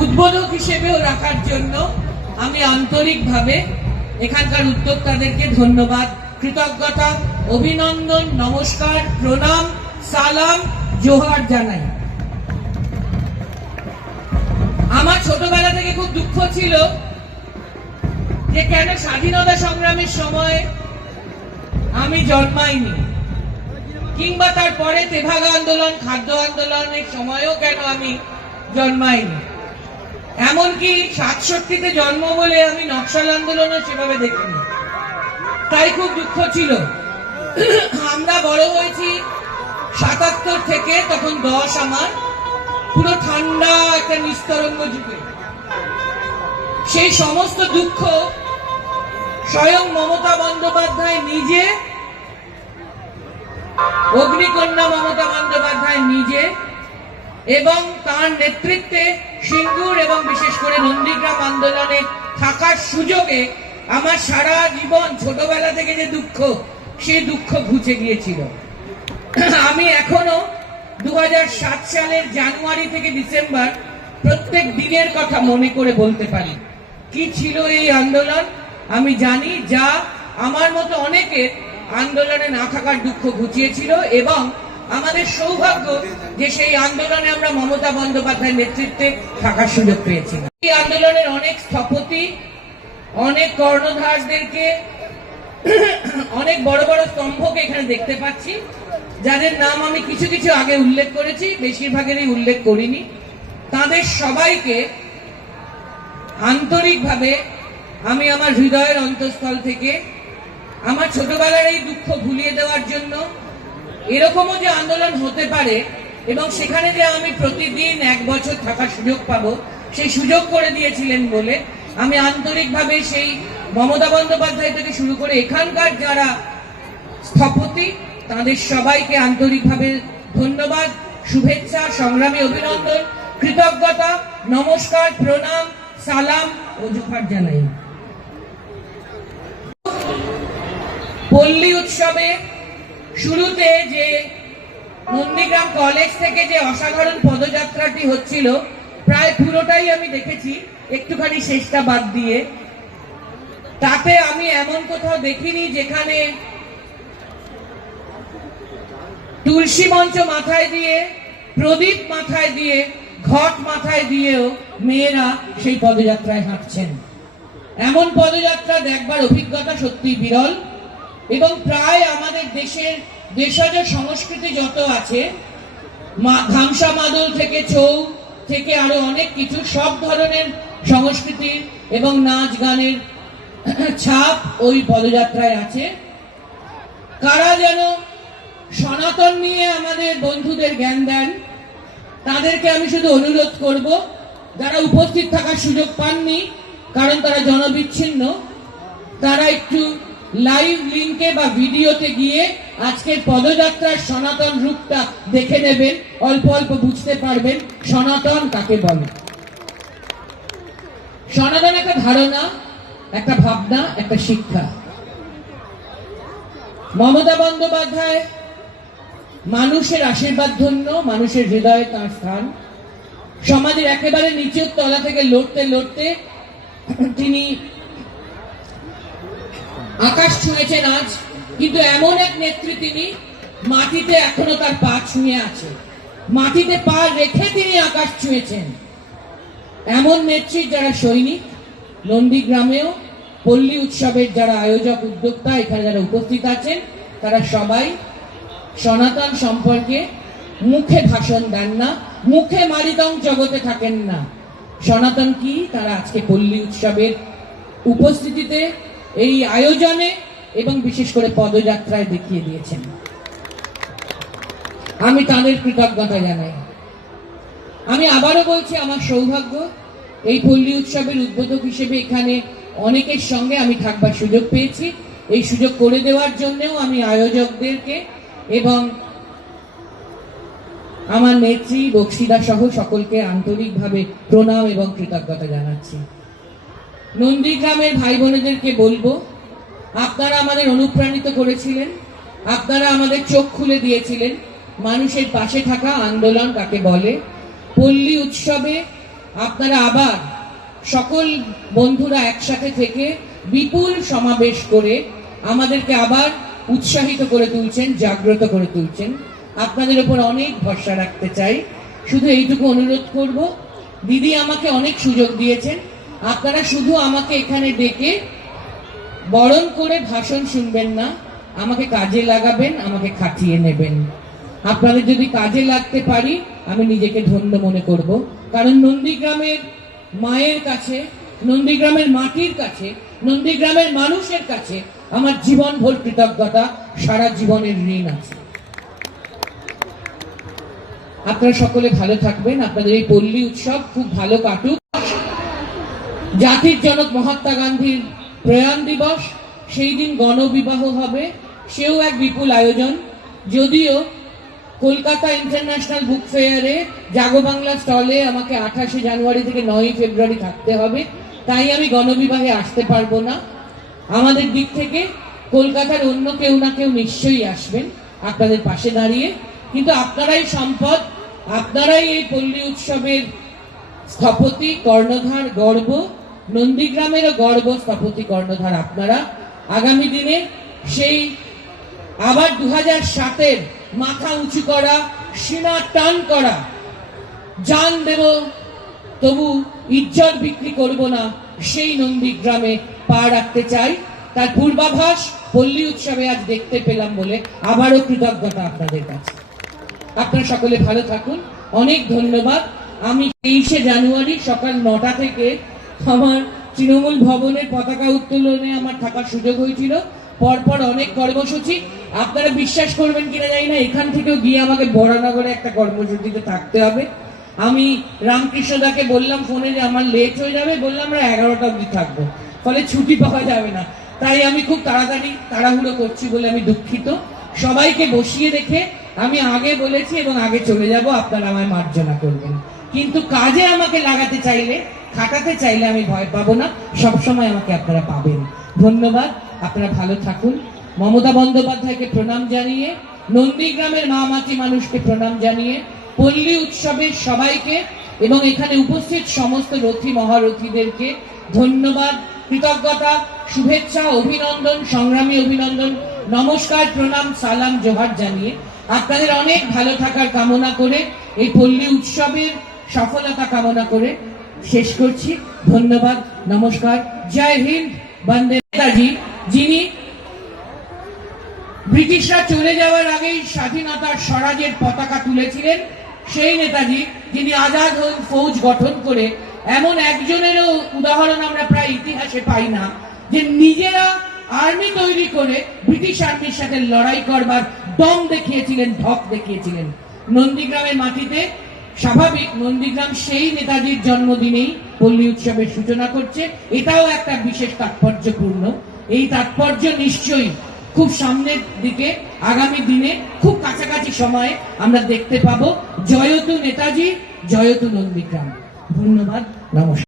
উদ্বোধক হিসেবেও রাখার জন্য আমি আন্তরিকভাবে এখানকার উদ্যোক্তাদেরকে ধন্যবাদ, কৃতজ্ঞতা, অভিনন্দন, নমস্কার, প্রণাম, সালাম, জোহার জানাই। আমার ছোটবেলা থেকে খুব দুঃখ ছিল যে কেন স্বাধীনতা সংগ্রামের সময় আমি জন্মাইনি, কিংবা তারপরে তেভাগা আন্দোলন, খাদ্য আন্দোলনের সময়ও কেন আমি জন্মাইনি এমনকি সাতষট্টিতে জন্ম বলে আমি নকশাল আন্দোলনও সেভাবে দেখিনি। তাই খুব দুঃখ ছিল। আমরা বড় হয়েছি সাতাত্তর থেকে তখন দশ আমার। পুরো ঠান্ডা একটা নিস্তরঙ্গ যুগে। সেই সমস্ত দুঃখ স্বয়ং মমতা বন্দ্যোপাধ্যায় নিজে, অগ্নিকন্যা মমতা বন্দ্যোপাধ্যায় নিজে এবং তার নেতৃত্বে সিঙ্গুর এবং বিশেষ করে নন্দীগ্রাম আন্দোলনে থাকার সুযোগে আমার সারা জীবন ছোটবেলা থেকে যে দুঃখ সেই দুঃখ ঘুচে গিয়েছিল। আমি এখনও দু হাজার সাত সালের জানুয়ারি থেকে ডিসেম্বর প্রত্যেক দিনের কথা মনে করে বলতে পারি। কি ছিল এই আন্দোলন? আমি জানি যা আমার মতো অনেকের আন্দোলনে না থাকার দুঃখ ঘুচিয়েছিল এবং আমাদের সৌভাগ্য যে সেই আন্দোলনে আমরা মমতা বন্দ্যোপাধ্যায়ের নেতৃত্বে থাকার সুযোগ পেয়েছিলাম এই আন্দোলনের অনেক স্থপতি, অনেক কর্ণধারদেরকে, অনেক বড় বড় স্তম্ভকে এখানে দেখতে পাচ্ছি, যাদের নাম আমি কিছু কিছু আগে উল্লেখ করেছি, বেশিরভাগেরই উল্লেখ করিনি। তাদের সবাইকে আন্তরিকভাবে আমি আমার হৃদয়ের অন্তঃস্থল থেকে আমার ছোটবেলার এই দুঃখ ভুলিয়ে দেওয়ার জন্য এরকমও যে আন্দোলন হতে পারে এবং সেখানে যে আমি প্রতিদিন এক বছর থাকার সুযোগ পাবো, সেই সুযোগ করে দিয়েছিলেন বলে আমি আন্তরিকভাবে সেই মমতা বন্দ্যোপাধ্যায় থেকে শুরু করে এখানকার যারা স্থপতি, তাদের সবাইকে আন্তরিকভাবে ধন্যবাদ, শুভেচ্ছা, সংগ্রামী অভিনন্দন, কৃতজ্ঞতা, নমস্কার, প্রণাম, সালাম ও জোহার জানাই। পল্লী উৎসবে শুরুতে যে নন্দীগ্রাম কলেজ থেকে যে অসাধারণ পদযাত্রাটি হচ্ছিল, প্রায় পুরোটাই আমি দেখেছি। একটুখানি শেষটা বাদ দিয়ে। তাতে আমি এমন কোথাও দেখিনি যেখানে তুলসী মঞ্চ মাথায় দিয়ে, প্রদীপ মাথায় দিয়ে, ঘট মাথায় দিয়েও মেয়েরা সেই পদযাত্রায় হাঁটছেন। এমন পদযাত্রা দেখবার অভিজ্ঞতা সত্যি বিরল। এবং প্রায় আমাদের দেশের দেশজ সংস্কৃতি যত আছে ধামসা মাদল থেকে ছৌ থেকে আরও অনেক কিছু, সব ধরনের সংস্কৃতির এবং নাচ গানের ছাপ ওই পদযাত্রায় আছে। কারা যেন সনাতন নিয়ে আমাদের বন্ধুদের জ্ঞান দেন, তাদেরকে আমি শুধু অনুরোধ করব, যারা উপস্থিত থাকার সুযোগ পাননি, কারণ তারা জনবিচ্ছিন্ন, তারা একটু লাইভ লিংকে বা ভিডিওতে গিয়ে আজকের পদযাত্রার সনাতন রূপটা দেখে নেবেন। অল্প অল্প বুঝতে পারবেন সনাতন কাকে বলে। সনাতন একটা ধারণা, একটা ভাবনা, একটা শিক্ষা। মমতা বন্দ্যোপাধ্যায় মানুষের আশীর্বাদ ধন্য, মানুষের হৃদয়ে তার স্থান। সমাজের একেবারে নিচের তলা থেকে লড়তে লড়তে তিনি আকাশ ছুঁয়েছেন আজ, কিন্তু এমন এক নেত্রী তিনি, মাটিতে এখনও তার পা ছুঁয়ে আছে। মাটিতে পা রেখে তিনি আকাশ ছুঁয়েছেন। এমন নেত্রী যারা সৈনিক নন্দীগ্রামেও পল্লী উৎসবের যারা আয়োজক উদ্যোক্তা এখানে যারা উপস্থিত আছেন, তারা সবাই সনাতন সম্পর্কে মুখে ভাষণ দেন না, মুখে মারিতং জগতে থাকেন না। সনাতন কি? তারা আজকে পল্লী উৎসবের উপস্থিতিতে এই আয়োজনে এবং বিশেষ করে পদযাত্রায় দেখিয়ে দিয়েছেন। আমি তাদের কৃতজ্ঞতা জানাই। আমি আবারও বলছি, আমার সৌভাগ্য, এই পল্লী উৎসবের উদ্বোধক হিসেবে এখানে অনেকের সঙ্গে আমি থাকবার সুযোগ পেয়েছি। এই সুযোগ করে দেওয়ার জন্যও আমি আয়োজকদেরকে এবং আমার নেত্রী বক্সিদা সহ সকলকে আন্তরিকভাবে প্রণাম এবং কৃতজ্ঞতা জানাচ্ছি। নন্দীগ্রামের ভাই বোনেদেরকে বলব, আপনারা আমাদের অনুপ্রাণিত করেছিলেন, আপনারা আমাদের চোখ খুলে দিয়েছিলেন, মানুষের পাশে থাকা আন্দোলন কাকে বলে, পল্লী উৎসবে আপনারা আবার সকল বন্ধুরা একসাথে থেকে বিপুল সমাবেশ করে আমাদেরকে আবার উৎসাহিত করে তুলছেন, জাগ্রত করে তুলছেন। আপনাদের উপর অনেক ভরসা রাখতে চাই। শুধু এইটুকু অনুরোধ করব, দিদি আমাকে অনেক সুযোগ দিয়েছেন। আপনারা শুধু আমাকে এখানে ডেকে বরণ করে ভাষণ শুনবেন না, আমাকে কাজে লাগাবেন, আমাকে খাটিয়ে নেবেন। আপনাদের যদি কাজে লাগতে পারি, আমি নিজেকে ধন্য মনে করব। কারণ নন্দীগ্রামের মায়ের কাছে, নন্দীগ্রামের মাটির কাছে, নন্দীগ্রামের মানুষের কাছে আমার জীবন ভোর কৃতজ্ঞতা, সারা জীবনের ঋণ আছে। আপনারা সকলে ভালো থাকবেন, আপনাদের এই পল্লী উৎসব খুব ভালো কাটুক। জাতির জনক মহাত্মা গান্ধীর প্রয়াণ দিবস, সেই দিন গণবিবাহ হবে, সেও এক বিপুল আয়োজন। যদিও কলকাতা ইন্টারন্যাশনাল বুক ফেয়ারে জাগো বাংলা স্টলে আমাকে আঠাশে জানুয়ারি থেকে নয়ই ফেব্রুয়ারি থাকতে হবে, তাই আমি গণবিবাহে আসতে পারব না। আমাদের দিক থেকে কলকাতার অন্য কেউ না কেউ নিশ্চয়ই আসবেন আপনাদের পাশে দাঁড়িয়ে। কিন্তু আপনারাই সম্পদ, আপনারাই এই পল্লী উৎসবের স্থপতি, কর্ণধার, গর্ব নন্দীগ্রামেরও গর্ব স্থপতি কর্ণধার আপনারা। আগামী দিনে সেই আবার দু হাজার সাতের মাথা উঁচু করা, সীমা টান করা, জান দেব, তবু ইজ্জত বিক্রি করব না, সেই নন্দীগ্রামে পা রাখতে চাই। তার পূর্বাভাস, পল্লী উৎসবে আজ দেখতে পেলাম বলে আবারও কৃতজ্ঞতা আপনাদের কাছে। আপনারা সকলে ভালো থাকুন। অনেক ধন্যবাদ। আমি তেইশে জানুয়ারি সকাল নটা থেকে আমার তৃণমূল ভবনের পতাকা উত্তোলনে আমার থাকার সুযোগ হয়েছিল। পরপর অনেক কর্মসূচি। আপনারা বিশ্বাস করবেন কিনা জানি না, এখান থেকেও গিয়ে আমাকে বরানগরে একটা কর্মসূচিতে থাকতে হবে। আমি রামকৃষ্ণদাকে বললাম ফোনে যে আমার লেট হয়ে যাবে, বললাম আমরা এগারোটা অবধি থাকব। ফলে ছুটি পাওয়া যাবে না। তাই আমি খুব তাড়াতাড়ি তাড়াহুড়ো করছি বলে আমি দুঃখিত। সবাইকে বসিয়ে রেখে আমি আগে বলেছি এবং আগে চলে যাব, আপনারা আমায় মার্জনা করবেন। কিন্তু কাজে আমাকে লাগাতে চাইলে খাটাতে চাইলে আমি ভয় পাবো না। সবসময় আমাকে আপনারা পাবেন। ধন্যবাদ। আপনারা ভালো থাকুন। মমতা বন্দ্যোপাধ্যায়কে প্রণাম জানিয়ে, নন্দীগ্রামের মা মাটি মানুষকে প্রণাম জানিয়ে, পল্লী উৎসবের সবাইকে এবং এখানে উপস্থিত সমস্ত রথী মহারথীদেরকে ধন্যবাদ, কৃতজ্ঞতা, শুভেচ্ছা, অভিনন্দন, সংগ্রামী অভিনন্দন, নমস্কার, প্রণাম, সালাম, জোহার জানিয়ে আপনাদের অনেক ভালো থাকার কামনা করে, এই পল্লী উৎসবের সফলতা কামনা করে শেষ করছি। ধন্যবাদ, নমস্কার। জয় হিন্দ, বন্দে নেতাজি যিনি ব্রিটিশরা চলে যাওয়ার আগেই স্বাধীনতার স্বরাজের পতাকা তুলেছিলেন, সেই নেতাজি, যিনি আজাদ হিন্দ ফৌজ গঠন করে, এমন একজনেরও উদাহরণ আমরা প্রায় ইতিহাসে পাই না, যে নিজেরা আর্মি তৈরি করে ব্রিটিশ আর্মির সাথে লড়াই করবার দম দেখিয়েছিলেন ধক দেখিয়েছিলেন। নন্দীগ্রামের মাটিতে স্বাভাবিক নন্দীগ্রাম সেই নেতাজির জন্মদিনেই পল্লী উৎসবের সূচনা করছে। এটাও একটা বিশেষ তাৎপর্যপূর্ণ। এই তাৎপর্য নিশ্চয়ই খুব সামনের দিকে, আগামী দিনে খুব কাছাকাছি সময়ে আমরা দেখতে পাবো। জয়তু নেতাজি, জয়তু নন্দীগ্রাম। ধন্যবাদ, নমস্কার।